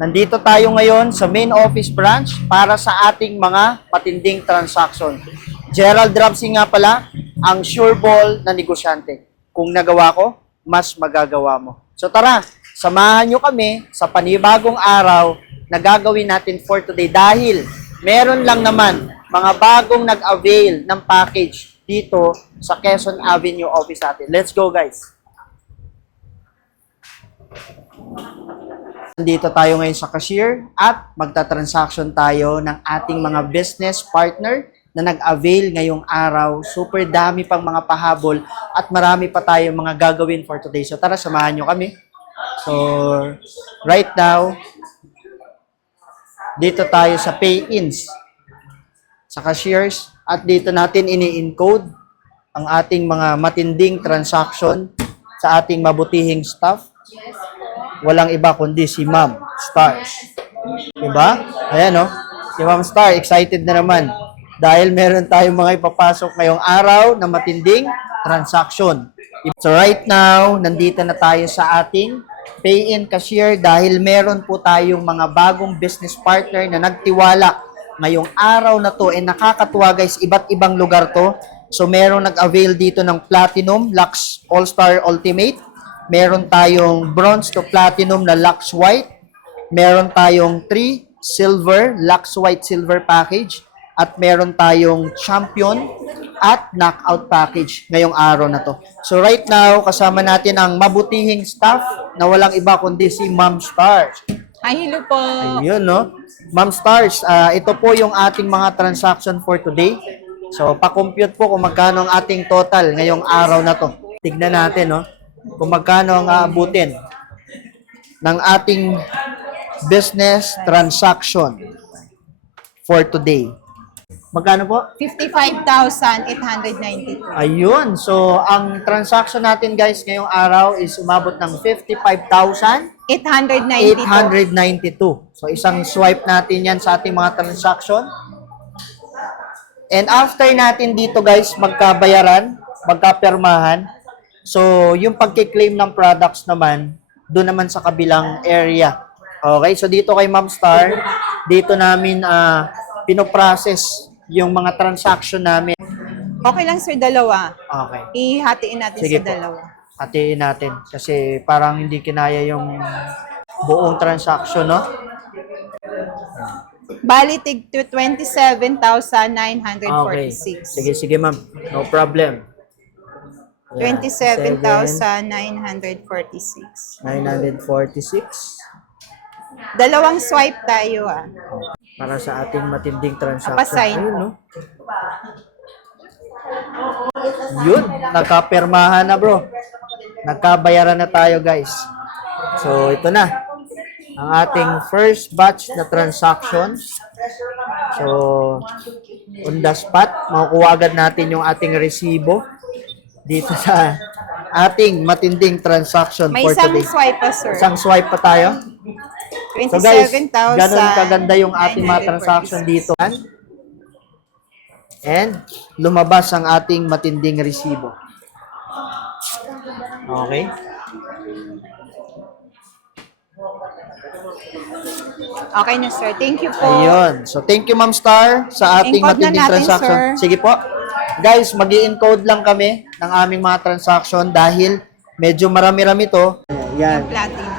Nandito tayo ngayon sa main office branch para sa ating mga matinding transaction. Gerald Ramsey nga pala, ang sure ball na negosyante. Kung nagawa ko, mas magagawa mo. So tara, samahan nyo kami sa panibagong araw na gagawin natin for today dahil meron lang naman mga bagong nag-avail ng package dito sa Quezon Avenue office natin. Let's go guys! Dito tayo ngayon sa cashier at magta-transaction tayo ng ating mga business partner na nag-avail ngayong araw. Super dami pang mga pahabol at marami pa tayong mga gagawin for today. So tara, samahan nyo kami. So, right now, dito tayo sa pay-ins, sa cashiers, at dito natin ini-encode ang ating mga matinding transaction sa ating mabutihing staff. Walang iba kundi si Ma'am Stars. Diba? Ayan, no? Si Ma'am Star, excited na naman. Dahil meron tayong mga ipapasok ngayong araw na matinding transaction. So right now, nandito na tayo sa ating pay-in cashier dahil meron po tayong mga bagong business partner na nagtiwala ngayong araw na to. And nakakatuwa guys, iba't ibang lugar to. So meron nag-avail dito ng Platinum, Lux All-Star Ultimate. Meron tayong bronze to platinum na Lux White. Meron tayong 3 silver, Lux White silver package. At meron tayong champion at knockout package ngayong araw na to. So right now, kasama natin ang mabutihing staff na walang iba kundi si Ma'am Stars. Hi, hello po. Ayun, no? Ma'am Stars, ito po yung ating mga transaction for today. So, pa-compute po kung magkano ang ating total ngayong araw na to. Tignan natin, no? Kung magkano ang aabutin ng ating business transaction for today. Magkano po? 55,892. Ayun. So, ang transaction natin guys ngayong araw is umabot ng 55,892. So, isang swipe natin yan sa ating mga transaction. And after natin dito guys, magkabayaran, magkapermahan. So, yung pagkiklaim ng products naman, doon naman sa kabilang area. Okay, so dito kay Ma'am Star, dito namin pinoprocess yung mga transaction namin. Okay lang sir, dalawa. Okay. Ihatiin natin Sige sa po. dalawa. Hatiin natin kasi parang hindi kinaya yung buong transaction, no? Bali, tig to Okay. 27,946. Sige ma'am. No problem. 27,946. 946 Dalawang swipe tayo para sa ating matinding transaction. Papasign. Ayun, no? Yun, nagkapermahan na bro. Nagkabayaran na tayo guys. So, ito na. Ang ating first batch na transactions. So, on the spot, makukuha agad natin yung ating resibo dito sa ating matinding transaction May for isang today. swipe pa sir. Isang swipe pa tayo. So guys, 27,946. ganun kaganda yung ating mga transaction dito. And lumabas ang ating matinding resibo. Okay? Okay na sir. Thank you po. Ayun. So thank you Ma'am Star sa ating Encode na matinding natin, transaction. sir. Sige po. Guys, mag-i-encode lang kami ng aming mga transaction dahil medyo marami-rami to. Ayan. Yung platinum.